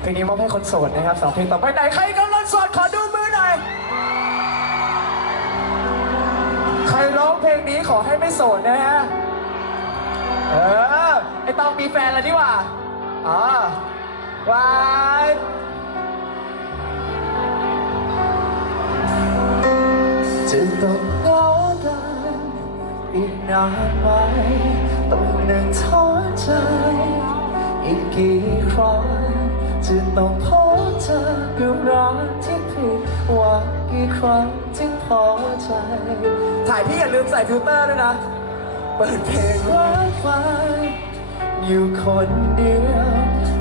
เพลงนี้มอบให้คนโสดนะครับสองเพลงต่อไปไหนใครกำลังโสดขอดูมือหน่อย ใครร้องเพลงนี้ขอให้ไม่โสดนะฮะ เออ ไอตองมีแฟนแล้วนี่ว่าอ๋อวายจะต้องเหงาได้อีกนานไหมต้องนึ่งท้อใจ อีกกี่ครั้ง จะต้องพบเธอกับรักที่ผิดหวังกี่ครั้งจึงพอใจ ถ่ายพี่อย่าลืมใส่ฟิลเตอร์ด้วยนะ เปิดเพลงรักฟังอยู่คนเดียว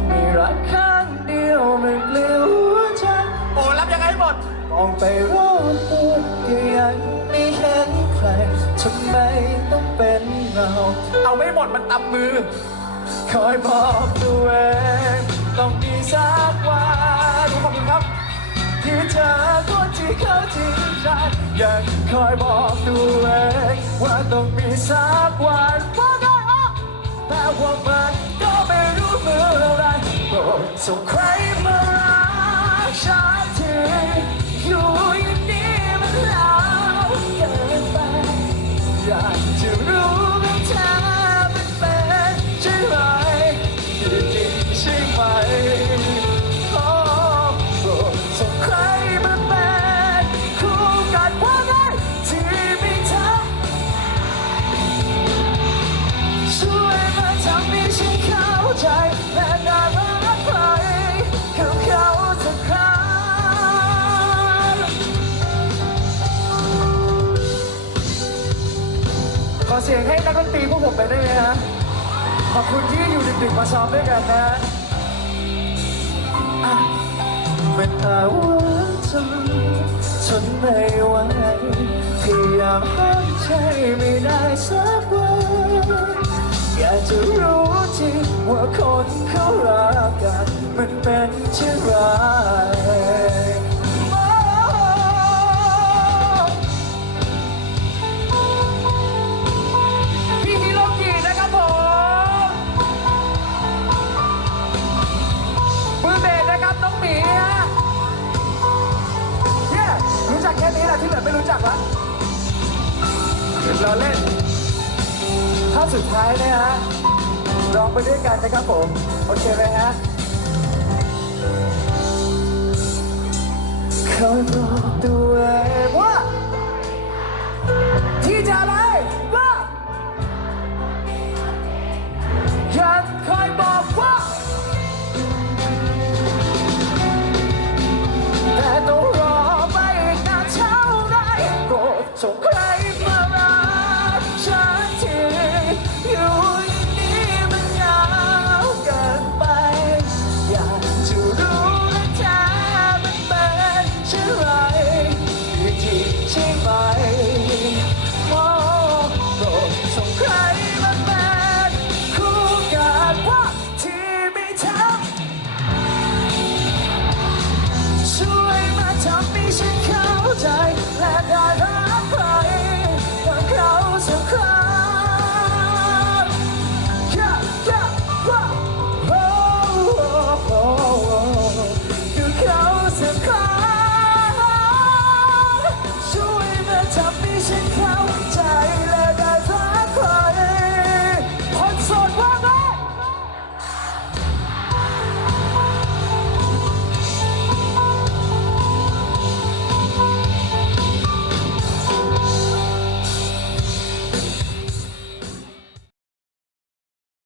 มีรักข้างเดียวมันเปลี่ยวหัวใจโอ้รับยังไงหมดมองไปรอบตัวก็ยังไม่เห็นใครทำไมต้องเป็นเรา เอาไม่หมดมันตำมือ คอยบอกตัวเอง ต้องมีสักวันขอบคุณครับ ที่เธอคนที่เขาจริงใจยังคอยบอกตัวเองว่าต้องมีสักวันว่าไงอะแต่ว่ามันก็ไม่รู้เมื่อไรโปรดส่งใครมา สียงให้นักดนตรีพวกผมไปได้ไหมฮะขอบคุณที่อยู่ดึกๆมาซ้อมด้วยกันนะอะเป็นอาวัจนทนไม่ไหวพยายามห้ามใจไม่ได้สักวันอยากจะรู้จริงว่าคนเขารักกันมันเป็นเช่นไร รู้จักละเราเล่นถ้าสุดท้ายนะฮะร้องไปด้วยกันนะครับผม โอเคไหมฮะ